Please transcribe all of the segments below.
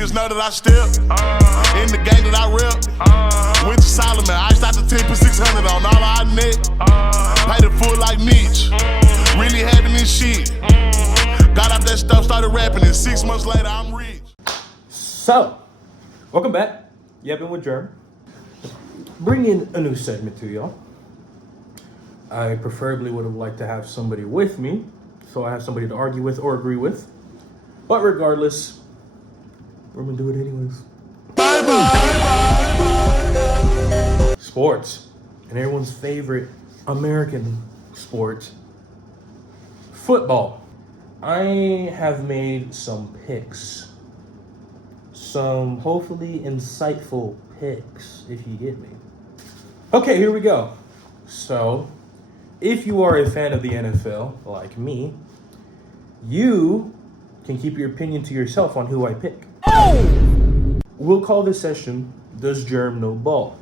niggas know that I step. In the game that I rep. Went to Solomon, I out the 10 for 600 on all I net. Paid it full like Mitch. Really having this shit. Got out that stuff, started rapping, and 6 months later, I'm rich. So, welcome back. Been with Germ. Bringing a new segment to y'all. I preferably would have liked to have somebody with me, so I have somebody to argue with or agree with. But regardless, we're gonna do it anyways. Sports, and everyone's favorite American sport, football. I have made some picks. Some hopefully insightful picks, if you get me. Okay, here we go. So, if you are a fan of the NFL, like me, you can keep your opinion to yourself on who I pick. Oh! We'll call this session, Does Germ Know Ball?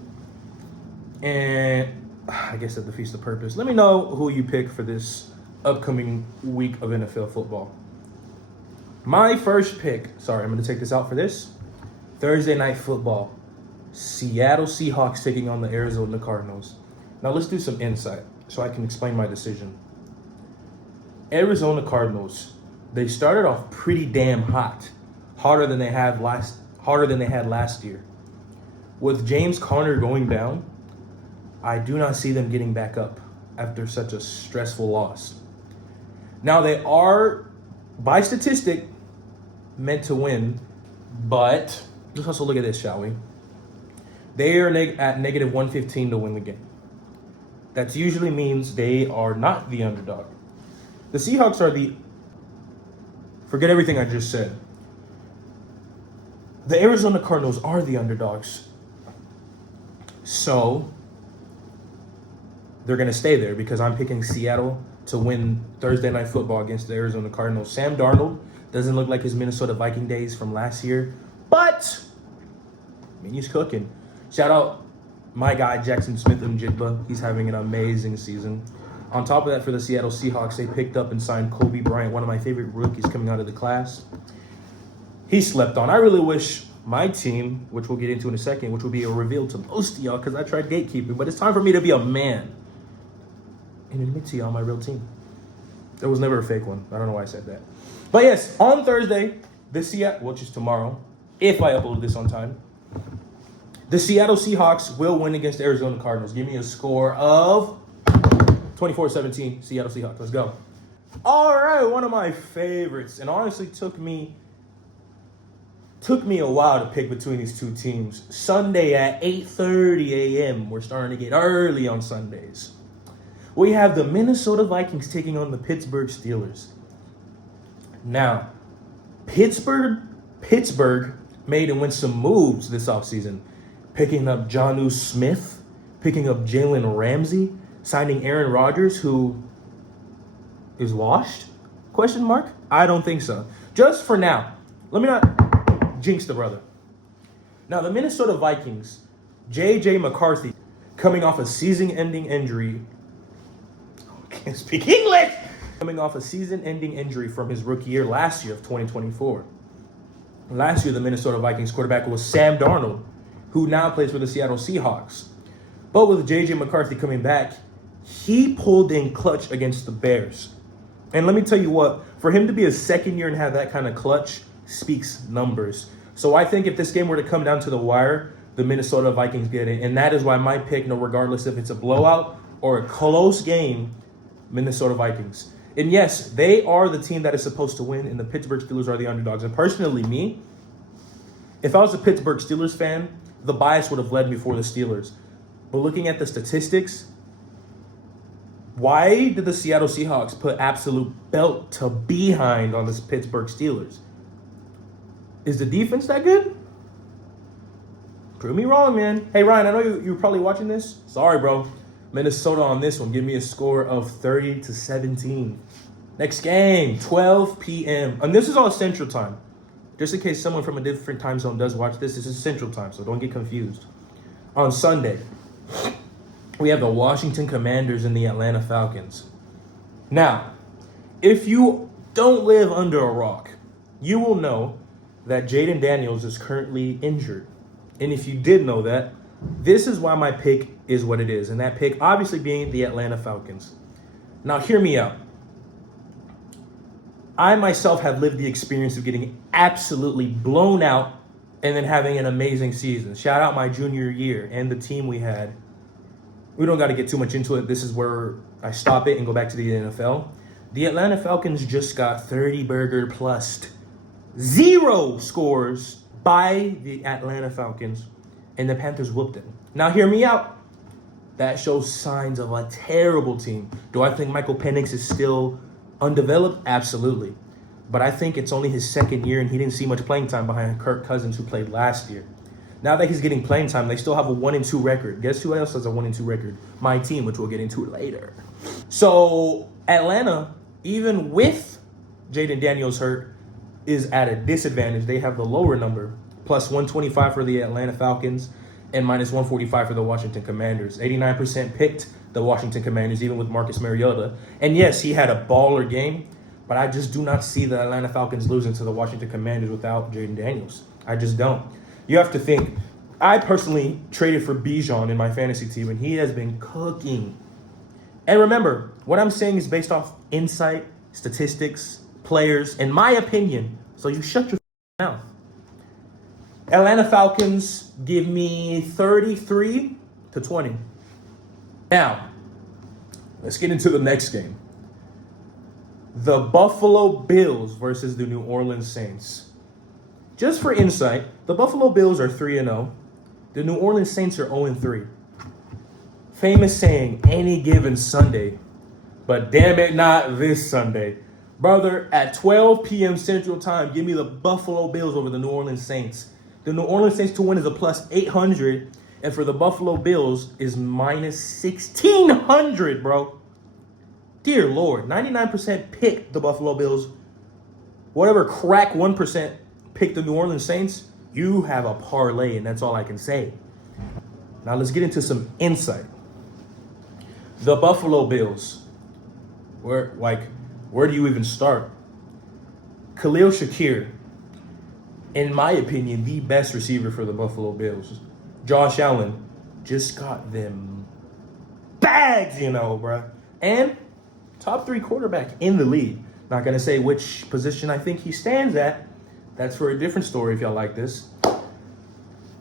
And I guess that defeats the purpose. Let me know who you pick for this upcoming week of NFL football. My first pick, I'm going to take this out for this. Thursday night football. Seattle Seahawks taking on the Arizona Cardinals. Now let's do some insight so I can explain my decision. Arizona Cardinals, they started off pretty damn hot. Harder than they had last year. With James Conner going down, I do not see them getting back up after such a stressful loss. Now they are, by statistic, meant to win, but let's also look at this, shall we? They are at negative 115 to win the game. That usually means they are not the underdog. The Seahawks are forget everything I just said. The Arizona Cardinals are the underdogs. So, they're going to stay there because I'm picking Seattle to win Thursday night football against the Arizona Cardinals. Sam Darnold doesn't look like his Minnesota Viking days from last year, but he's cooking. Shout out my guy, Jackson Smith-Njigba. He's having an amazing season. On top of that, for the Seattle Seahawks, they picked up and signed Kobe Bryant, one of my favorite rookies coming out of the class. He slept on. I really wish my team, which we'll get into in a second, which will be a reveal to most of y'all because I tried gatekeeping, but it's time for me to be a man and admit to y'all my real team. There was never a fake one. I don't know why I said that. But yes, on Thursday, which is tomorrow, if I upload this on time, the Seattle Seahawks will win against the Arizona Cardinals. Give me a score of 24-17, Seattle Seahawks. Let's go. All right, one of my favorites, and honestly took me a while to pick between these two teams. Sunday at 8:30 a.m. We're starting to get early on Sundays. We have the Minnesota Vikings taking on the Pittsburgh Steelers. Now, Pittsburgh made and went some moves this offseason. Picking up Jonnu Smith, picking up Jalen Ramsey, signing Aaron Rodgers, who is washed? Question mark? I don't think so. Just for now. Let me not jinx the brother. Now, the Minnesota Vikings, J.J. McCarthy, coming off a season-ending injury. Can't speak English! Coming off a season-ending injury from his rookie year last year of 2024. Last year, the Minnesota Vikings quarterback was Sam Darnold, who now plays for the Seattle Seahawks. But with J.J. McCarthy coming back, he pulled in clutch against the Bears. And let me tell you what, for him to be a second year and have that kind of clutch speaks numbers. So I think if this game were to come down to the wire, the Minnesota Vikings get it. And that is why my pick, regardless if it's a blowout or a close game, Minnesota Vikings. And yes, they are the team that is supposed to win, and the Pittsburgh Steelers are the underdogs. And personally, me, if I was a Pittsburgh Steelers fan, the bias would have led me for the Steelers. But looking at the statistics, why did the Seattle Seahawks put absolute belt to behind on the Pittsburgh Steelers? Is the defense that good? Prove me wrong, man. Hey, Ryan, I know you're probably watching this. Sorry, bro. Minnesota on this one. Give me a score of 30-17. Next game, 12 p.m. And this is all Central Time. Just in case someone from a different time zone does watch this, this is Central Time, so don't get confused. On Sunday, we have the Washington Commanders and the Atlanta Falcons. Now, if you don't live under a rock, you will know that Jaden Daniels is currently injured. And if you did know that, this is why my pick is what it is. And that pick obviously being the Atlanta Falcons. Now, hear me out. I myself have lived the experience of getting absolutely blown out and then having an amazing season. Shout out my junior year and the team we had. We don't got to get too much into it. This is where I stop it and go back to the NFL. The Atlanta Falcons just got 30 burger plus 0 scores by the Atlanta Falcons, and the Panthers whooped it. Now, hear me out. That shows signs of a terrible team. Do I think Michael Penix is still undeveloped? Absolutely. But I think it's only his second year, and he didn't see much playing time behind Kirk Cousins, who played last year. Now that he's getting playing time, they still have a 1-2 record. Guess who else has a 1-2 record? My team, which we'll get into later. So Atlanta, even with Jaden Daniels hurt, is at a disadvantage. They have the lower number, plus 125 for the Atlanta Falcons and minus 145 for the Washington Commanders. 89% picked the Washington Commanders, even with Marcus Mariota. And yes, he had a baller game, but I just do not see the Atlanta Falcons losing to the Washington Commanders without Jaden Daniels. I just don't. You have to think, I personally traded for Bijan in my fantasy team, and he has been cooking. And remember, what I'm saying is based off insight, statistics, players, in my opinion. So you shut your mouth. Atlanta Falcons give me 33-20. Now, let's get into the next game. The Buffalo Bills versus the New Orleans Saints. Just for insight, the Buffalo Bills are 3-0. The New Orleans Saints are 0-3. Famous saying, any given Sunday, but damn it, not this Sunday. Brother, at 12 p.m. Central Time, give me the Buffalo Bills over the New Orleans Saints. The New Orleans Saints to win is a plus 800, and for the Buffalo Bills is minus 1,600, bro. Dear Lord, 99% pick the Buffalo Bills. Whatever crack 1% pick the New Orleans Saints, you have a parlay, and that's all I can say. Now let's get into some insight. The Buffalo Bills. Where do you even start? Khalil Shakir, in my opinion, the best receiver for the Buffalo Bills. Josh Allen just got them bags, bruh. And top 3 quarterback in the league. Not going to say which position I think he stands at. That's for a different story if y'all like this.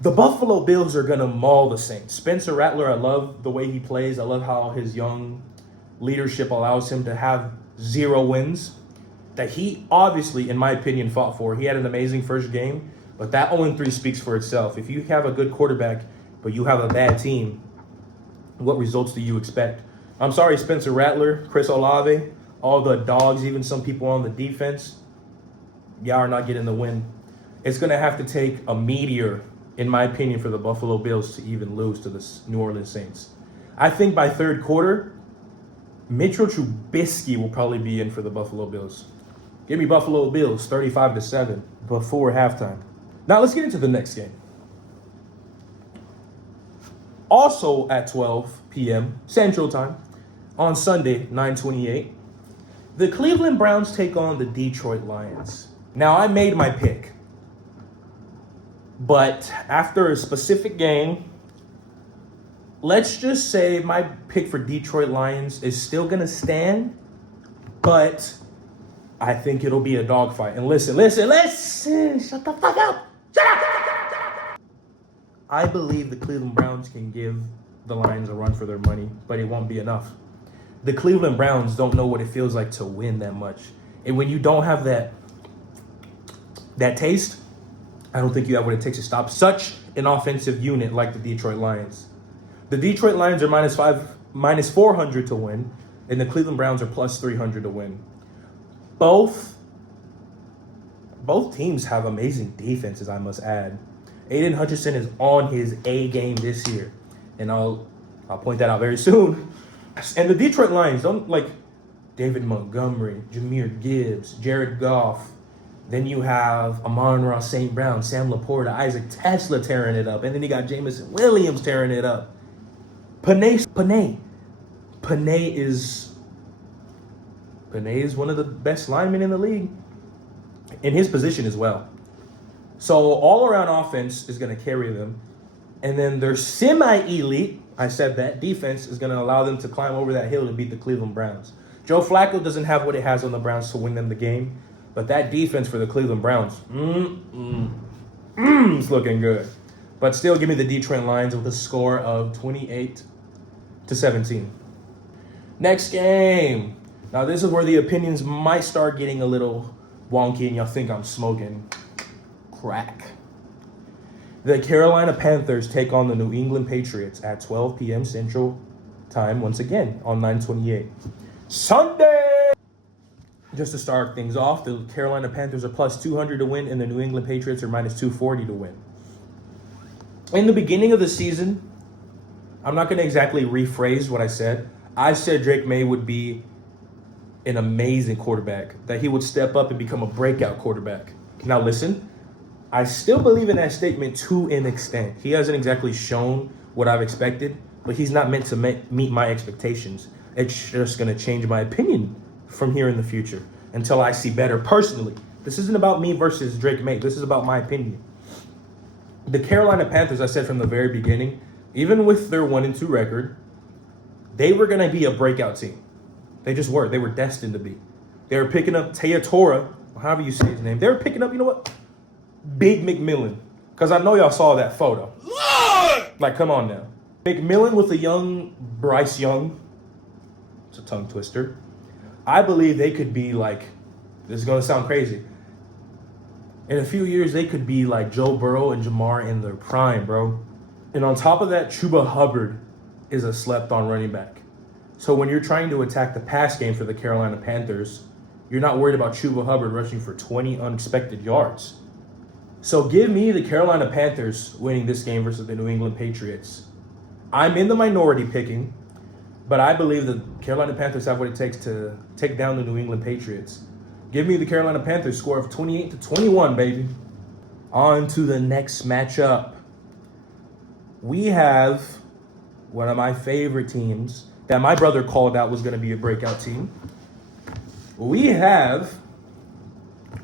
The Buffalo Bills are going to maul the Saints. Spencer Rattler, I love the way he plays. I love how his young leadership allows him to have 0 wins that he obviously, in my opinion, fought for. He had an amazing first game, but that 0-3 speaks for itself. If you have a good quarterback, but you have a bad team, what results do you expect? I'm sorry, Spencer Rattler, Chris Olave, all the dogs, even some people on the defense, y'all are not getting the win. It's going to have to take a meteor, in my opinion, for the Buffalo Bills to even lose to the New Orleans Saints. I think by third quarter, Mitchell Trubisky will probably be in for the Buffalo Bills. Give me Buffalo Bills 35-7 before halftime. Now let's get into the next game. Also at 12 p.m. Central Time on Sunday, 9/28, the Cleveland Browns take on the Detroit Lions. Now I made my pick, but after a specific game, let's just say my pick for Detroit Lions is still going to stand, but I think it'll be a dogfight. And listen. Shut the fuck up. Shut up. I believe the Cleveland Browns can give the Lions a run for their money, but it won't be enough. The Cleveland Browns don't know what it feels like to win that much. And when you don't have that taste, I don't think you have what it takes to stop such an offensive unit like the Detroit Lions. The Detroit Lions are minus 400 to win, and the Cleveland Browns are plus 300 to win. Both teams have amazing defenses, I must add. Aiden Hutchinson is on his A game this year, and I'll point that out very soon. And the Detroit Lions don't like David Montgomery, Jahmyr Gibbs, Jared Goff. Then you have Amon-Ra St. Brown, Sam Laporta, Isaac Tesla tearing it up, and then you got Jameson Williams tearing it up. Panay is one of the best linemen in the league in his position as well. So all-around offense is going to carry them. And then their semi-elite, I said that, defense is going to allow them to climb over that hill and beat the Cleveland Browns. Joe Flacco doesn't have what it has on the Browns to win them the game. But that defense for the Cleveland Browns, it's looking good. But still give me the Detroit Lions with a score of 28-17. Next game. Now this is where the opinions might start getting a little wonky and y'all think I'm smoking crack. The Carolina Panthers take on the New England Patriots at 12 p.m. Central Time once again on 9/28. Sunday! Just to start things off, the Carolina Panthers are plus 200 to win and the New England Patriots are minus 240 to win. In the beginning of the season, I'm not going to exactly rephrase what I said. I said Drake May would be an amazing quarterback, that he would step up and become a breakout quarterback. Now listen, I still believe in that statement to an extent. He hasn't exactly shown what I've expected, but he's not meant to meet my expectations. It's just going to change my opinion from here in the future until I see better personally. This isn't about me versus Drake May. This is about my opinion. The Carolina Panthers, I said from the very beginning, even with their 1-2 record, they were going to be a breakout team. They just were. They were destined to be. They were picking up Teotora, or however you say his name. They were picking up, you know what? Big McMillan. Because I know y'all saw that photo. Like, come on now. McMillan with a young Bryce Young. It's a tongue twister. I believe they could be like, this is going to sound crazy. In a few years, they could be like Joe Burrow and Jamar in their prime, bro. And on top of that, Chuba Hubbard is a slept-on running back. So when you're trying to attack the pass game for the Carolina Panthers, you're not worried about Chuba Hubbard rushing for 20 unexpected yards. So give me the Carolina Panthers winning this game versus the New England Patriots. I'm in the minority picking, but I believe the Carolina Panthers have what it takes to take down the New England Patriots. Give me the Carolina Panthers score of 28-21, baby. On to the next matchup. We have one of my favorite teams that my brother called out was going to be a breakout team. We have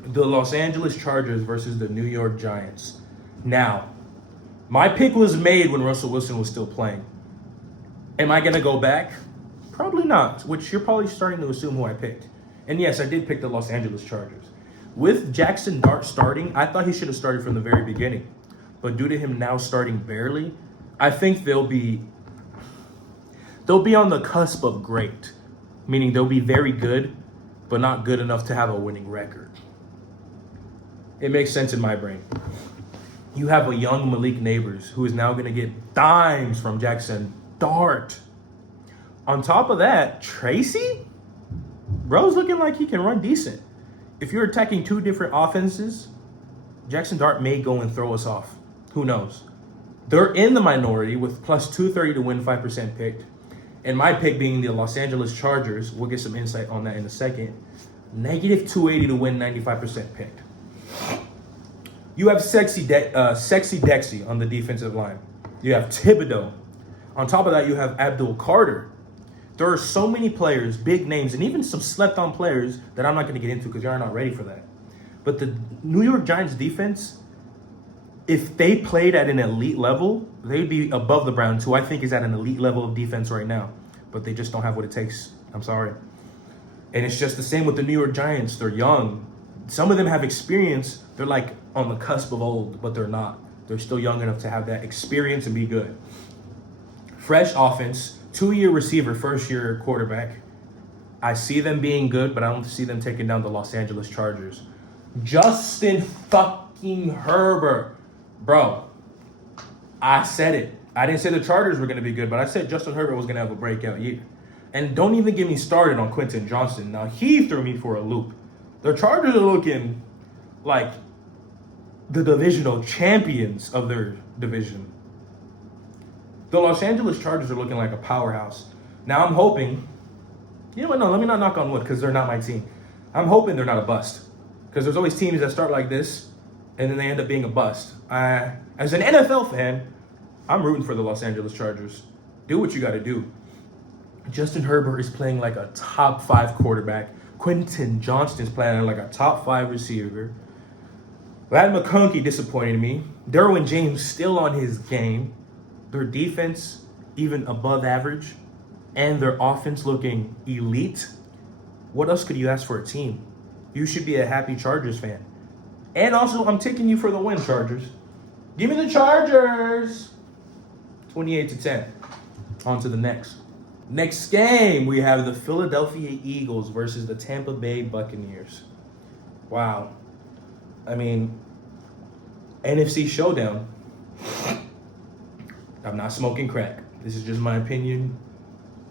the Los Angeles Chargers versus the New York Giants. Now, my pick was made when Russell Wilson was still playing. Am I going to go back? Probably not, which you're probably starting to assume who I picked. And yes, I did pick the Los Angeles Chargers. With Jackson Dart starting, I thought he should have started from the very beginning. But due to him now starting barely, I think they'll be on the cusp of great. Meaning they'll be very good, but not good enough to have a winning record. It makes sense in my brain. You have a young Malik Neighbors who is now going to get dimes from Jackson Dart. On top of that, Tracy? Bro's looking like he can run decent. If you're attacking two different offenses, Jackson Dart may go and throw us off. Who knows? They're in the minority with plus 230 to win 5% picked. And my pick being the Los Angeles Chargers, we'll get some insight on that in a second. Negative 280 to win 95% picked. You have Sexy Dexy on the defensive line. You have Thibodeau. On top of that, you have Abdul Carter. There are so many players, big names, and even some slept-on players that I'm not going to get into because you're not ready for that. But the New York Giants defense, if they played at an elite level, they'd be above the Browns, who I think is at an elite level of defense right now. But they just don't have what it takes. I'm sorry. And it's just the same with the New York Giants. They're young. Some of them have experience. They're like on the cusp of old, but they're not. They're still young enough to have that experience and be good. Fresh offense, 2-year receiver, first-year quarterback. I see them being good, but I don't see them taking down the Los Angeles Chargers. Justin fucking Herbert. Bro, I said it. I didn't say the Chargers were going to be good, but I said Justin Herbert was going to have a breakout year. And don't even get me started on Quentin Johnson. Now, he threw me for a loop. The Chargers are looking like the divisional champions of their division. The Los Angeles Chargers are looking like a powerhouse. Now, I'm hoping, you know what, no, let me not knock on wood because they're not my team. I'm hoping they're not a bust because there's always teams that start like this and then they end up being a bust. As an NFL fan, I'm rooting for the Los Angeles Chargers. Do what you got to do. Justin Herbert is playing like a top 5 quarterback. Quentin Johnston's playing like a top 5 receiver. Lad McConkey disappointed me. Derwin James still on his game. Their defense even above average, and their offense looking elite. What else could you ask for a team? You should be a happy Chargers fan. And also, I'm taking you for the win, Chargers. Give me the Chargers. 28-10. On to the next. Next game, we have the Philadelphia Eagles versus the Tampa Bay Buccaneers. Wow. I mean, NFC showdown. I'm not smoking crack. This is just my opinion.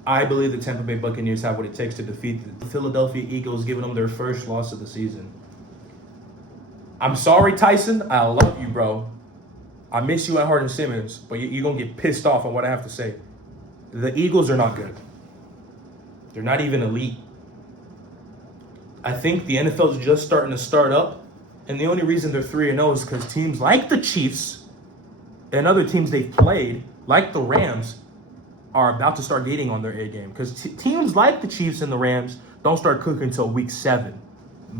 I believe the Tampa Bay Buccaneers have what it takes to defeat the Philadelphia Eagles, giving them their first loss of the season. I'm sorry, Tyson. I love you, bro. I miss you at Hardin Simmons, but you're going to get pissed off on what I have to say. The Eagles are not good. They're not even elite. I think the NFL is just starting to start up, and the only reason they're 3-0 is because teams like the Chiefs and other teams they've played, like the Rams, are about to start getting on their A game. Because teams like the Chiefs and the Rams don't start cooking until week 7.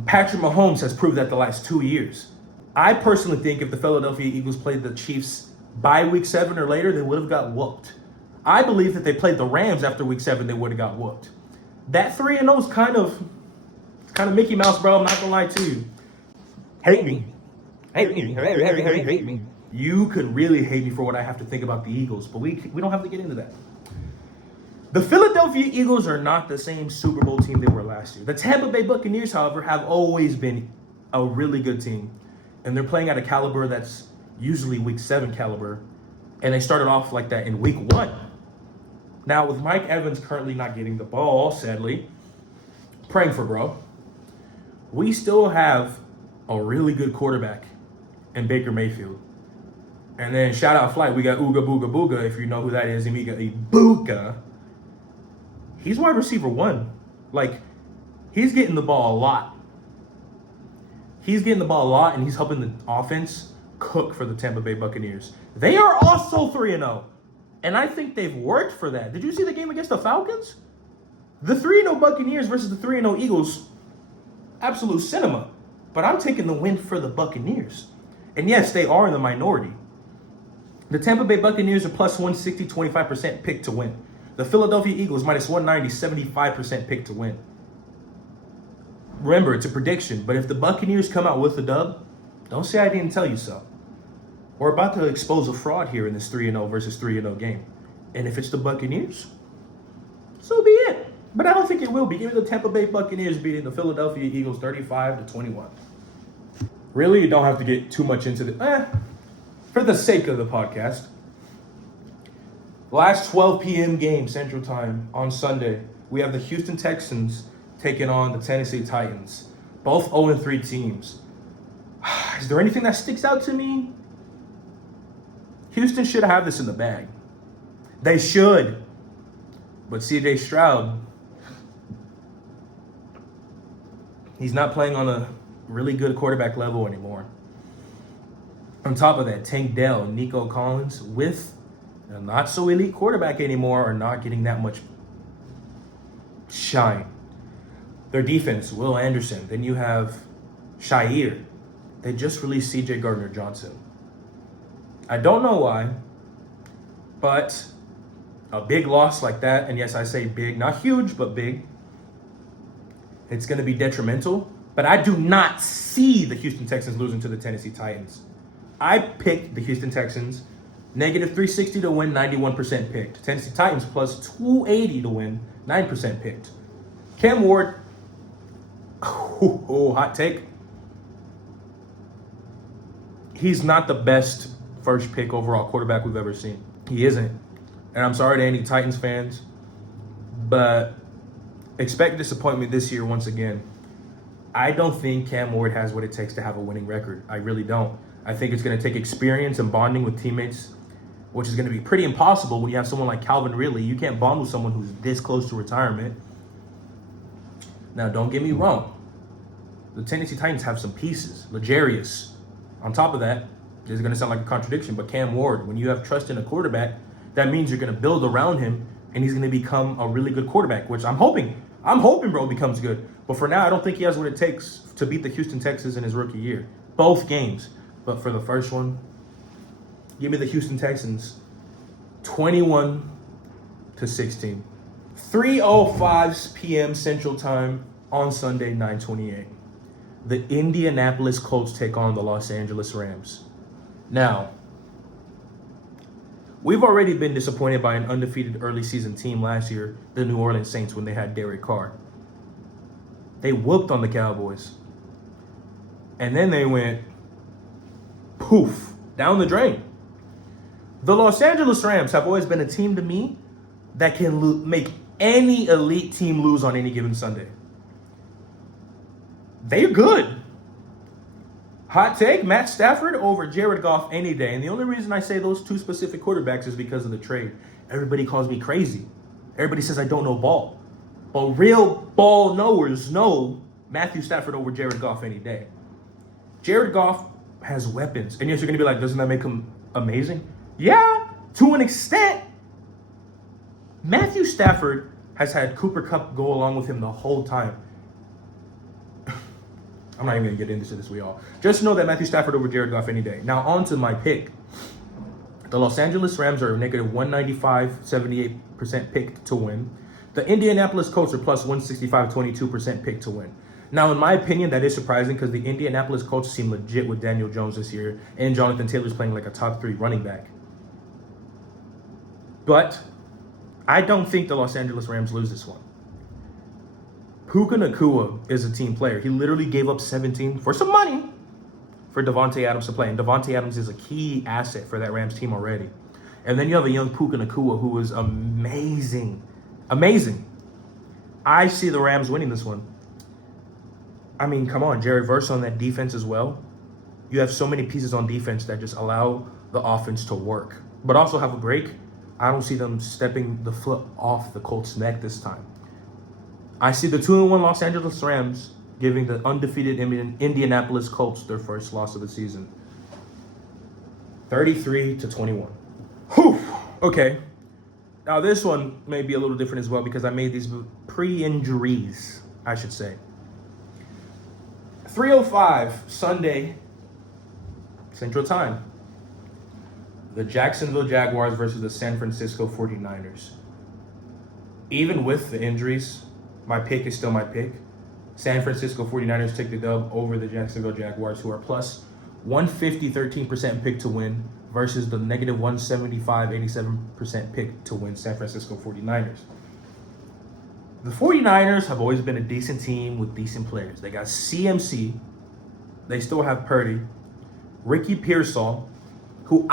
Patrick Mahomes has proved that the last 2 years. I personally think if the Philadelphia Eagles played the Chiefs by week 7 or later, they would have got whooped. I believe that they played the Rams after week 7, they would have got whooped. That 3-0 is kind of Mickey Mouse, bro. I'm not gonna lie to you. Hate me. Hate me. You could really hate me for what I have to think about the Eagles, but we don't have to get into that. The Philadelphia Eagles are not the same Super Bowl team they were last year. The Tampa Bay Buccaneers, however, have always been a really good team. And they're playing at a caliber that's usually week 7 caliber. And they started off like that in week 1. Now, with Mike Evans currently not getting the ball, sadly, praying for bro, we still have a really good quarterback in Baker Mayfield. And then shout out Flight, we got Ooga Booga Booga, if you know who that is, Amiga Ibuka. He's wide receiver 1. Like, he's getting the ball a lot. And he's helping the offense cook for the Tampa Bay Buccaneers. They are also 3-0. And I think they've worked for that. Did you see the game against the Falcons? The 3-0 Buccaneers versus the 3-0 Eagles, absolute cinema. But I'm taking the win for the Buccaneers. And yes, they are in the minority. The Tampa Bay Buccaneers are plus 160, 25% pick to win. The Philadelphia Eagles minus 190, 75% pick to win. Remember, it's a prediction, but if the Buccaneers come out with a dub, don't say I didn't tell you so. We're about to expose a fraud here in this 3-0 versus 3-0 game. And if it's the Buccaneers, so be it. But I don't think it will be. Give me the Tampa Bay Buccaneers beating the Philadelphia Eagles 35-21. Really, you don't have to get too much into for the sake of the podcast. Last 12 p.m. game Central Time on Sunday, we have the Houston Texans taking on the Tennessee Titans. Both 0-3 teams. Is there anything that sticks out to me? Houston should have this in the bag. They should. But C.J. Stroud, he's not playing on a really good quarterback level anymore. On top of that, Tank Dell and Nico Collins with a not-so-elite quarterback anymore are not getting that much shine. Their defense, Will Anderson. Then you have Shair. They just released C.J. Gardner-Johnson. I don't know why, but a big loss like that, and yes, I say big, not huge, but big, it's going to be detrimental. But I do not see the Houston Texans losing to the Tennessee Titans. I picked the Houston Texans negative 360 to win, 91% picked. Tennessee Titans plus 280 to win, 9% picked. Cam Ward, hot take. He's not the best first pick overall quarterback we've ever seen. He isn't. And I'm sorry to any Titans fans, but expect disappointment this year once again. I don't think Cam Ward has what it takes to have a winning record. I really don't. I think it's going to take experience and bonding with teammates, which is going to be pretty impossible when you have someone like Calvin Ridley. You can't bond with someone who's this close to retirement. Now, don't get me wrong. The Tennessee Titans have some pieces. L'Jarius. On top of that, this is going to sound like a contradiction, but Cam Ward, when you have trust in a quarterback, that means you're going to build around him, and he's going to become a really good quarterback, which I'm hoping. bro becomes good. But for now, I don't think he has what it takes to beat the Houston Texans in his rookie year. both games. But for the first one, give me the Houston Texans 21-16. 3:05 p.m. Central Time on Sunday, 9/28. The Indianapolis Colts take on the Los Angeles Rams. Now, we've already been disappointed by an undefeated early season team last year, the New Orleans Saints, when they had Derek Carr. They whooped on the Cowboys. And then they went poof, down the drain. The Los Angeles Rams have always been a team to me that can make any elite team lose on any given Sunday. They're good. Hot take, Matt Stafford over Jared Goff any day. And the only reason I say those two specific quarterbacks is because of the trade. Everybody calls me crazy. Everybody says I don't know ball. But real ball knowers know Matthew Stafford over Jared Goff any day. Jared Goff has weapons. And yes, you're going to be like, doesn't that make him amazing? Yeah, to an extent. Matthew Stafford has had Cooper Kupp go along with him the whole time. I'm not even going to get into this with y'all. Just know that Matthew Stafford over Jared Goff any day. Now, on to my pick. The Los Angeles Rams are negative 195, 78% picked to win. The Indianapolis Colts are plus 165, 22% picked to win. Now, in my opinion, that is surprising because the Indianapolis Colts seem legit with Daniel Jones this year, and Jonathan Taylor's playing like a top 3 running back. But I don't think the Los Angeles Rams lose this one. Puka Nacua is a team player. He literally gave up 17 for some money for Devontae Adams to play. And Devontae Adams is a key asset for that Rams team already. And then you have a young Puka Nacua who is amazing. Amazing. I see the Rams winning this one. I mean, come on, Jared Verse on that defense as well. You have so many pieces on defense that just allow the offense to work. But also have a break. I don't see them stepping the foot off the Colts' neck this time. I see the 2-1 Los Angeles Rams giving the undefeated Indianapolis Colts their first loss of the season. 33-21. Whew. Okay. Now this one may be a little different as well because I made these pre-injuries, I should say. 3:05 Sunday Central Time. The Jacksonville Jaguars versus the San Francisco 49ers. Even with the injuries, my pick is still my pick. San Francisco 49ers take the dub over the Jacksonville Jaguars, who are plus 150, 13% pick to win, versus the negative 175, 87% pick to win San Francisco 49ers. The 49ers have always been a decent team with decent players. They got CMC. They still have Purdy. Ricky Pearsall, who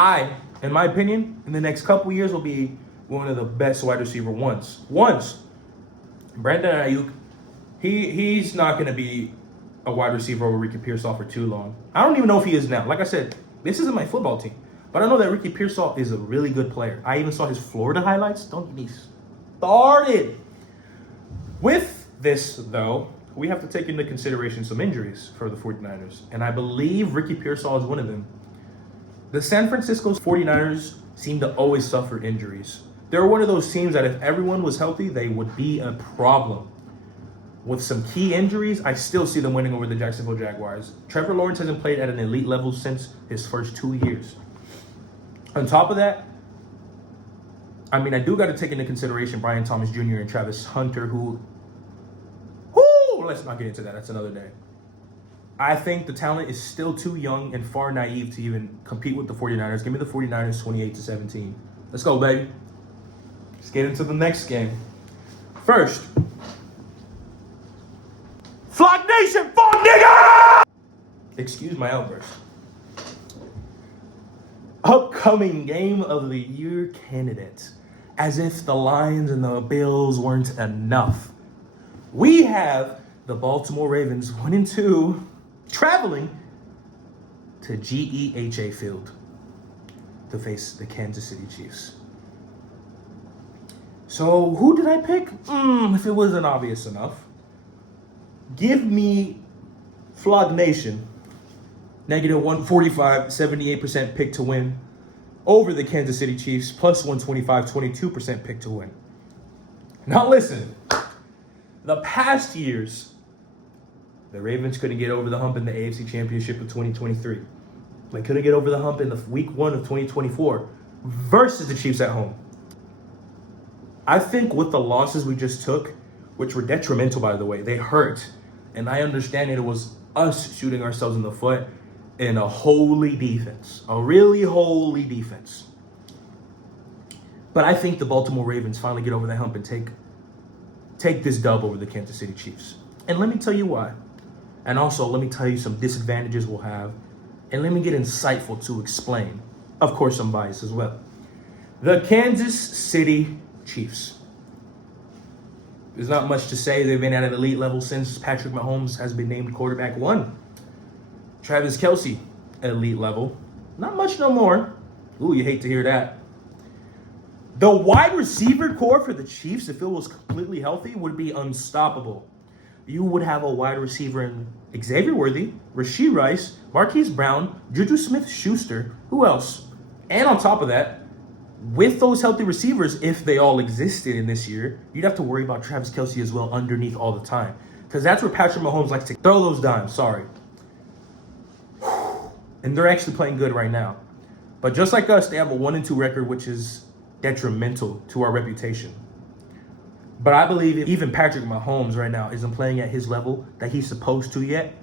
in my opinion, in the next couple years will be one of the best wide receiver ones. Brandon Ayuk, he's not going to be a wide receiver over Ricky Pearsall for too long. I don't even know if he is now. Like I said, this isn't my football team. But I know that Ricky Pearsall is a really good player. I even saw his Florida highlights. Don't get me started. With this, though, we have to take into consideration some injuries for the 49ers. And I believe Ricky Pearsall is one of them. The San Francisco 49ers seem to always suffer injuries. They're one of those teams that if everyone was healthy, they would be a problem. With some key injuries, I still see them winning over the Jacksonville Jaguars. Trevor Lawrence hasn't played at an elite level since his first 2 years. On top of that, I do got to take into consideration Brian Thomas Jr. and Travis Hunter, let's not get into that. That's another day. I think the talent is still too young and far naive to even compete with the 49ers. Give me the 49ers 28-17. Let's go, baby. Let's get into the next game. First, Flock Nation, fuck nigga! Excuse my outburst. Upcoming game of the year candidates. As if the Lions and the Bills weren't enough. We have the Baltimore Ravens 1-2 traveling to GEHA Field to face the Kansas City Chiefs. So who did I pick? If it wasn't obvious enough. Give me Flog Nation, negative 145, 78% pick to win over the Kansas City Chiefs, plus 125, 22% pick to win. Now listen, the past years, The Ravens couldn't get over the hump in the AFC Championship of 2023. They couldn't get over the hump in the week 1 of 2024 versus the Chiefs at home. I think with the losses we just took, which were detrimental, by the way, they hurt. And I understand it was us shooting ourselves in the foot in a holy defense, a really holy defense. But I think the Baltimore Ravens finally get over the hump and take this dub over the Kansas City Chiefs. And let me tell you why. And also, let me tell you some disadvantages we'll have. And let me get insightful to explain. Of course, I'm biased as well. The Kansas City Chiefs. There's not much to say. They've been at an elite level since Patrick Mahomes has been named quarterback 1. Travis Kelce, elite level. Not much no more. Ooh, you hate to hear that. The wide receiver core for the Chiefs, if it was completely healthy, would be unstoppable. You would have a wide receiver in Xavier Worthy, Rashee Rice, Marquise Brown, Juju Smith-Schuster. Who else? And on top of that, with those healthy receivers, if they all existed in this year, you'd have to worry about Travis Kelce as well underneath all the time. Because that's where Patrick Mahomes likes to throw those dimes. Sorry. And they're actually playing good right now. But just like us, they have a 1-2 record, which is detrimental to our reputation. But I believe even Patrick Mahomes right now isn't playing at his level that he's supposed to yet.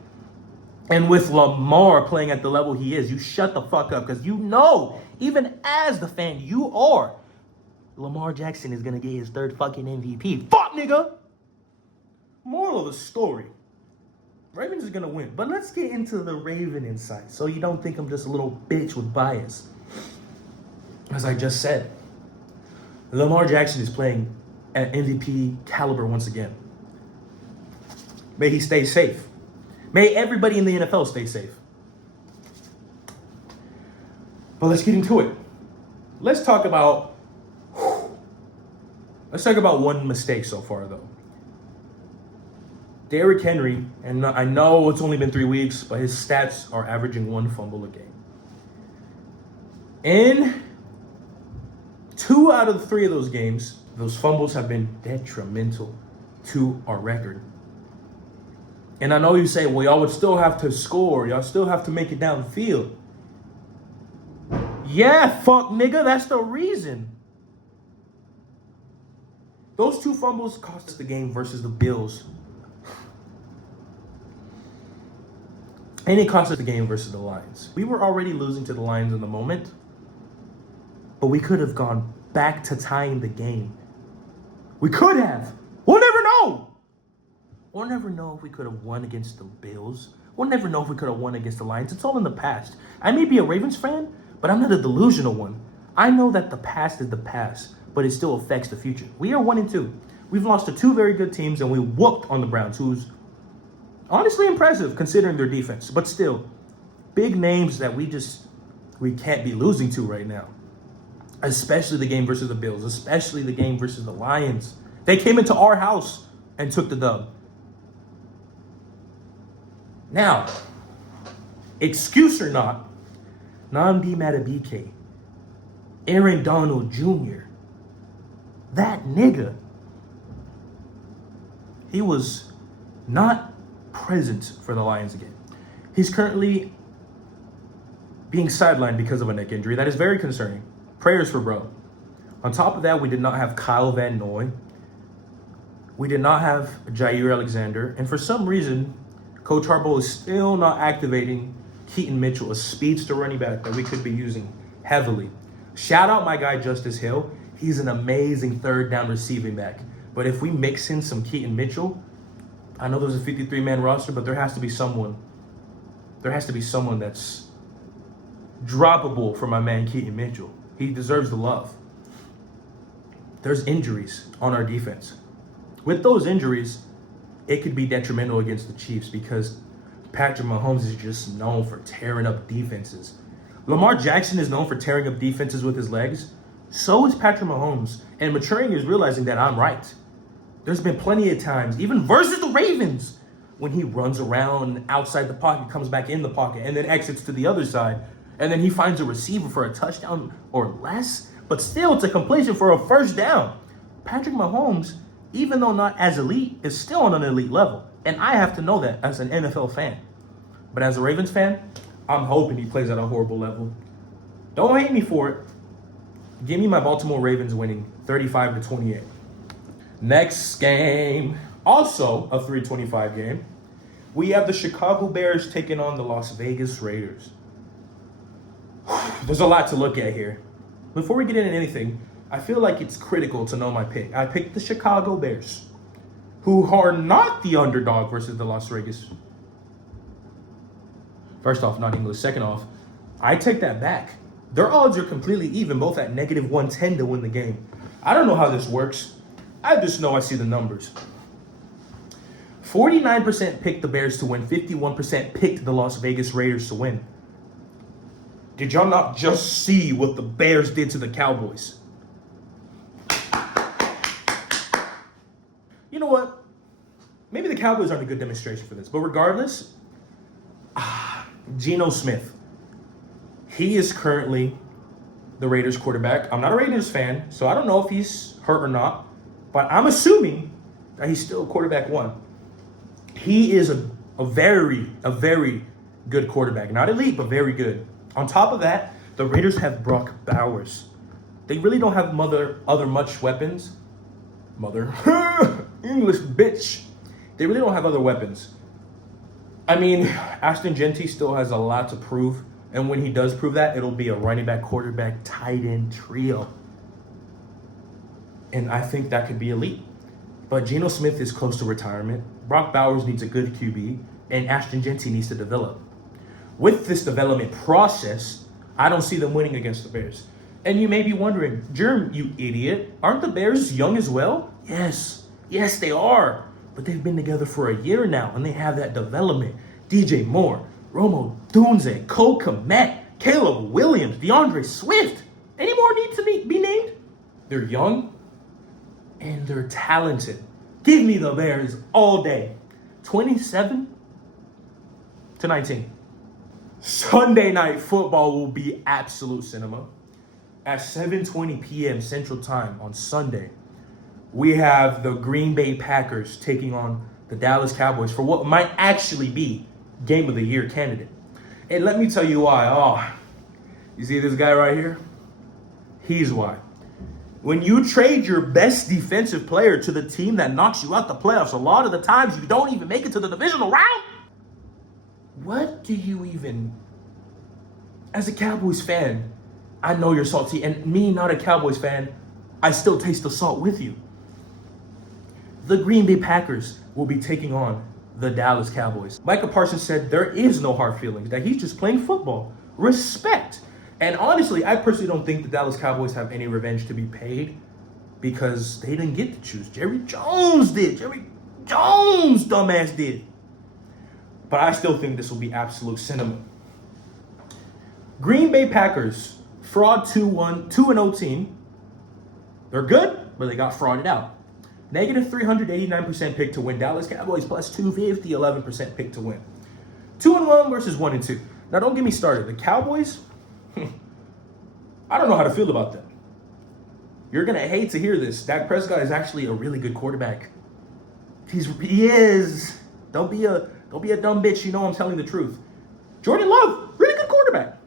And with Lamar playing at the level he is, you shut the fuck up, because you know, even as the fan you are, Lamar Jackson is going to get his 3rd fucking MVP. Fuck, nigga! Moral of the story. Ravens are going to win. But let's get into the Raven insight so you don't think I'm just a little bitch with bias. As I just said, Lamar Jackson is playing at MVP caliber once again. May he stay safe. May everybody in the NFL stay safe. But let's get into it. Let's talk about one mistake so far, though. Derrick Henry, and I know it's only been 3 weeks, but his stats are averaging 1 fumble a game. In 2 out of the 3 of those games, those fumbles have been detrimental to our record. And I know you say, well, y'all would still have to score. Y'all still have to make it downfield. Yeah, fuck, nigga, that's the reason. Those 2 fumbles cost us the game versus the Bills. And it cost us the game versus the Lions. We were already losing to the Lions in the moment, but we could have gone back to tying the game. We could have. We'll never know. We'll never know if we could have won against the Bills. We'll never know if we could have won against the Lions. It's all in the past. I may be a Ravens fan, but I'm not a delusional one. I know that the past is the past, but it still affects the future. We are 1-2. We've lost to 2 very good teams, and we whooped on the Browns, who's honestly impressive considering their defense. But still, big names that we can't be losing to right now. Especially the game versus the Bills, especially the game versus the Lions. They came into our house and took the dub. Now, excuse or not, Nnamdi Madubuike, Aaron Donald Jr., that nigga, he was not present for the Lions again. He's currently being sidelined because of a neck injury. That is very concerning. Prayers for bro. On top of that, we did not have Kyle Van Noy. We did not have Jair Alexander. And for some reason, Coach Harbaugh is still not activating Keaton Mitchell, a speedster running back that we could be using heavily. Shout out my guy, Justice Hill. He's an amazing 3rd down receiving back. But if we mix in some Keaton Mitchell, I know there's a 53-man roster, but there has to be someone that's droppable for my man Keaton Mitchell. He deserves the love. There's injuries on our defense. With those injuries, it could be detrimental against the Chiefs because Patrick Mahomes is just known for tearing up defenses. Lamar Jackson is known for tearing up defenses with his legs. So is Patrick Mahomes. And maturing is realizing that I'm right. There's been plenty of times, even versus the Ravens, when he runs around outside the pocket, comes back in the pocket, and then exits to the other side. And then he finds a receiver for a touchdown or less, but still it's a completion for a 1st down. Patrick Mahomes, even though not as elite, is still on an elite level. And I have to know that as an NFL fan. But as a Ravens fan, I'm hoping he plays at a horrible level. Don't hate me for it. Give me my Baltimore Ravens winning 35-28. Next game, also a 325 game. We have the Chicago Bears taking on the Las Vegas Raiders. There's a lot to look at here. Before we get into anything, I feel like it's critical to know my pick. I picked the Chicago Bears, who are not the underdog versus the Las Vegas. First off, not English. Second off, I take that back. Their odds are completely even, both at -110 to win the game. I don't know how this works. I just know I see the numbers. 49% picked the Bears to win, 51% picked the Las Vegas Raiders to win. Did y'all not just see what the Bears did to the Cowboys? You know what? Maybe the Cowboys aren't a good demonstration for this, but regardless, Geno Smith. He is currently the Raiders quarterback. I'm not a Raiders fan, so I don't know if he's hurt or not, but I'm assuming that he's still quarterback one. He is a very good quarterback. Not elite, but very good. On top of that, the Raiders have Brock Bowers. They really don't have other much weapons. English bitch. They really don't have other weapons. I mean, Ashton Genty still has a lot to prove. And when he does prove that, it'll be a running back, quarterback, tight end trio. And I think that could be elite. But Geno Smith is close to retirement. Brock Bowers needs a good QB. And Ashton Genty needs to develop. With this development process, I don't see them winning against the Bears. And you may be wondering, Jerm, you idiot, aren't the Bears young as well? Yes, they are. But they've been together for a year now, and they have that development. DJ Moore, Romo Dunze, Cole Kmet, Caleb Williams, DeAndre Swift. Any more need to be named? They're young, and they're talented. Give me the Bears all day. 27-19. Sunday night football will be absolute cinema. At 7:20 p.m. Central Time on Sunday, we have the Green Bay Packers taking on the Dallas Cowboys for what might actually be Game of the Year candidate. And let me tell you why. Oh, you see this guy right here? He's why. When you trade your best defensive player to the team that knocks you out the playoffs, a lot of the times you don't even make it to the divisional round. What do you even... As a Cowboys fan, I know you're salty. And me, not a Cowboys fan, I still taste the salt with you. The Green Bay Packers will be taking on the Dallas Cowboys. Micah Parsons said there is no hard feelings, that he's just playing football. Respect. And honestly, I personally don't think the Dallas Cowboys have any revenge to be paid because they didn't get to choose. Jerry Jones did. Jerry Jones, dumbass, did. But I still think this will be absolute cinema. Green Bay Packers, fraud 2-0 team. They're good, but they got frauded out. -389% pick to win. Dallas Cowboys plus 250, 11% pick to win. 2-1 versus 1-2. Now, don't get me started. The Cowboys, I don't know how to feel about them. You're going to hate to hear this. Dak Prescott is actually a really good quarterback. He is. Don't be a dumb bitch. You know I'm telling the truth. Jordan Love, really good quarterback.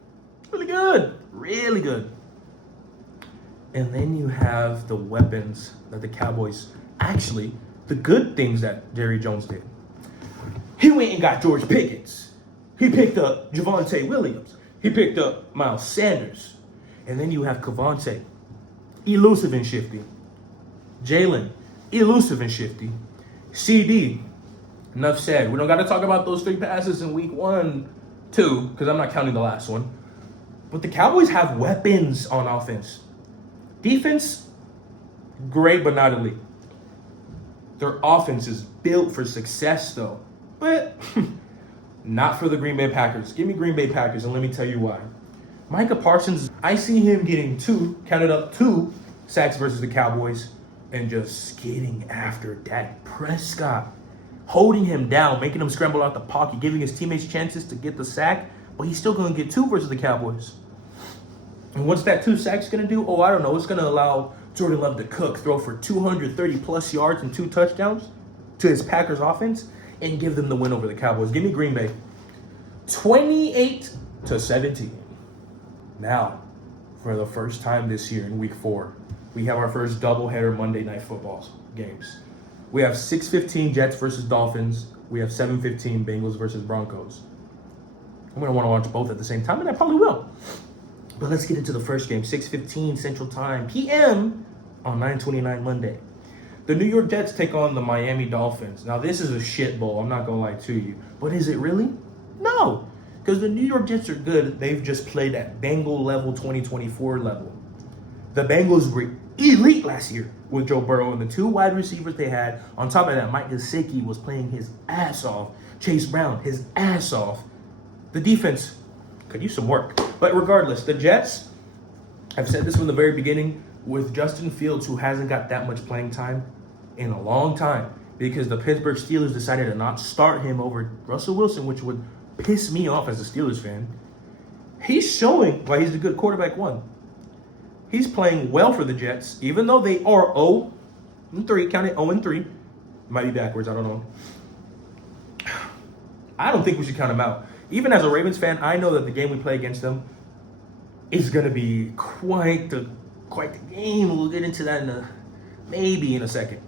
Really good. Really good. And then you have the weapons that the Cowboys, actually, the good things that Jerry Jones did. He went and got George Pickens. He picked up Javonte Williams. He picked up Miles Sanders. And then you have Cavante, elusive and shifty. Jalen, elusive and shifty. CD, enough said. We don't got to talk about those 3 passes in week 1, 2, because I'm not counting the last one. But the Cowboys have weapons on offense. Defense, great but not elite. Their offense is built for success, though. But not for the Green Bay Packers. Give me Green Bay Packers, and let me tell you why. Micah Parsons, I see him getting 2 sacks versus the Cowboys and just skating after Dak Prescott. Holding him down, making him scramble out the pocket, giving his teammates chances to get the sack, but he's still going to get 2 versus the Cowboys. And what's that 2 sacks going to do? Oh, I don't know. It's going to allow Jordan Love to cook, throw for 230-plus yards and 2 touchdowns to his Packers offense. and give them the win over the Cowboys. Give me Green Bay. 28-17. Now, for the first time this year in week 4, we have our first doubleheader Monday Night Football games. We have 6:15 Jets versus Dolphins. We have 7:15 Bengals versus Broncos. I'm going to want to watch both at the same time, and I probably will. But let's get into the first game, 6:15 Central Time, p.m. on 9/29 Monday. The New York Jets take on the Miami Dolphins. Now, this is a shit bowl. I'm not going to lie to you. But is it really? No. Because the New York Jets are good. They've just played at Bengal level, 2024 level. The Bengals were elite last year with Joe Burrow and the 2 wide receivers they had. On top of that, Mike Gesicki was playing his ass off. Chase Brown, his ass off. The defense could use some work. But regardless, the Jets, I've said this from the very beginning, with Justin Fields, who hasn't got that much playing time in a long time, because the Pittsburgh Steelers decided to not start him over Russell Wilson, which would piss me off as a Steelers fan. He's showing why he's a good quarterback 1. He's playing well for the Jets, even though they are 0-3, count it 0-3. Might be backwards, I don't know. I don't think we should count them out. Even as a Ravens fan, I know that the game we play against them is going to be quite the game. We'll get into that maybe in a second.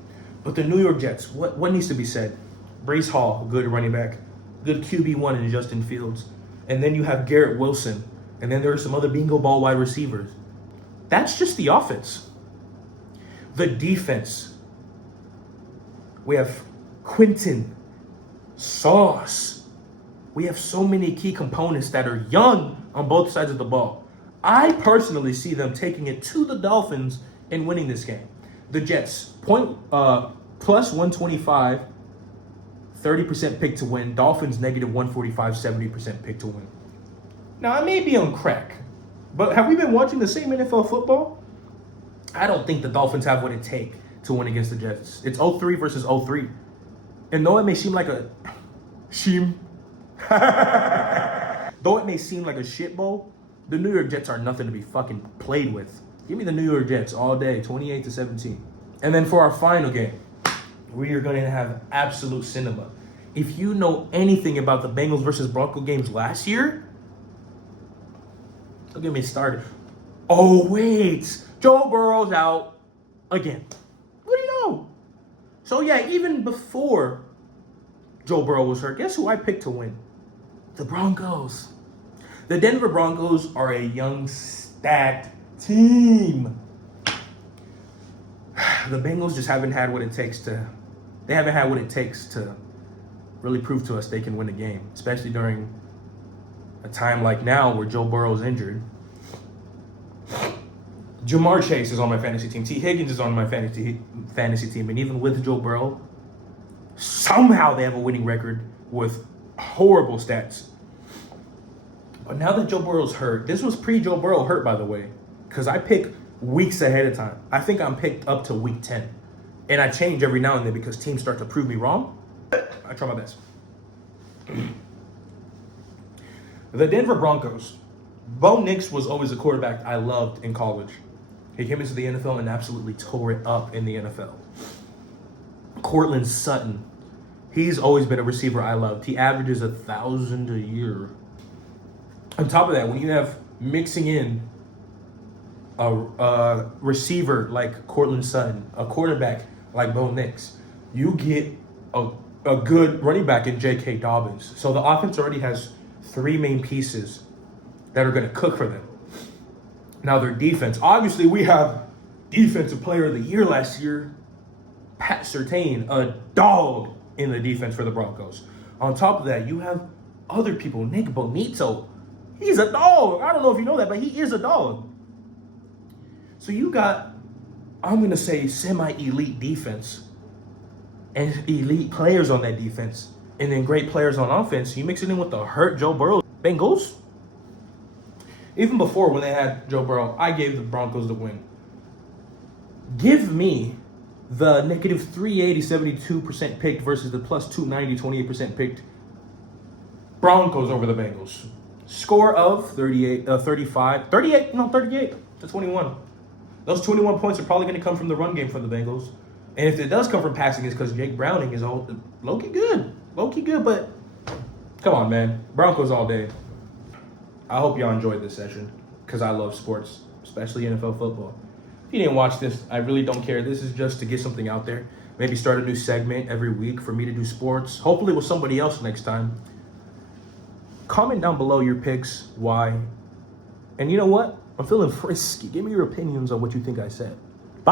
But the New York Jets, what needs to be said? Breece Hall, good running back. Good QB1 in Justin Fields. And then you have Garrett Wilson. And then there are some other bingo ball wide receivers. That's just the offense. The defense. We have Quentin, Sauce. We have so many key components that are young on both sides of the ball. I personally see them taking it to the Dolphins and winning this game. The Jets, plus 125, 30% pick to win. Dolphins, negative 145, 70% pick to win. Now, I may be on crack, but have we been watching the same NFL football? I don't think the Dolphins have what it takes to win against the Jets. It's 0-3 versus 0-3. And though it may seem like a shit bowl, the New York Jets are nothing to be fucking played with. Give me the New York Jets all day, 28-17. And then for our final game, we are going to have absolute cinema. If you know anything about the Bengals versus Broncos games last year, don't get me started. Oh, wait. Joe Burrow's out again. What do you know? So, yeah, even before Joe Burrow was hurt, guess who I picked to win? The Broncos. The Denver Broncos are a young, stacked team. The Bengals just haven't had what it takes to really prove to us they can win a game, especially during a time like now where Joe Burrow's injured. Jamar Chase is on my fantasy team. T. Higgins is on my fantasy team. And even with Joe Burrow, somehow they have a winning record with horrible stats. But now that Joe Burrow's hurt, this was pre-Joe Burrow hurt, by the way, because I pick weeks ahead of time. I think I'm picked up to week 10. And I change every now and then because teams start to prove me wrong. I try my best. The Denver Broncos. Bo Nix was always a quarterback I loved in college. He came into the NFL and absolutely tore it up in the NFL. Cortland Sutton. He's always been a receiver I loved. He averages 1,000 a year. On top of that, when you have mixing in a receiver like Cortland Sutton, a quarterback like Bo Nix, you get a good running back in J.K. Dobbins. So the offense already has 3 main pieces that are going to cook for them. Now their defense. Obviously, we have Defensive Player of the Year last year, Pat Surtain, a dog in the defense for the Broncos. On top of that, you have other people. Nick Bonito. He's a dog. I don't know if you know that, but he is a dog. So you got, I'm going to say, semi-elite defense and elite players on that defense, and then great players on offense. You mix it in with the hurt Joe Burrow Bengals. Even before, when they had Joe Burrow, I gave the Broncos the win. Give me the negative 380, 72% picked versus the plus 290, 28% picked Broncos over the Bengals. Score of 38 to 21. Those 21 points are probably going to come from the run game for the Bengals. And if it does come from passing, it's because Jake Browning is low-key good. Low-key good, but come on, man. Broncos all day. I hope y'all enjoyed this session because I love sports, especially NFL football. If you didn't watch this, I really don't care. This is just to get something out there. Maybe start a new segment every week for me to do sports. Hopefully with somebody else next time. Comment down below your picks, why. And you know what? I'm feeling frisky. Give me your opinions on what you think I said.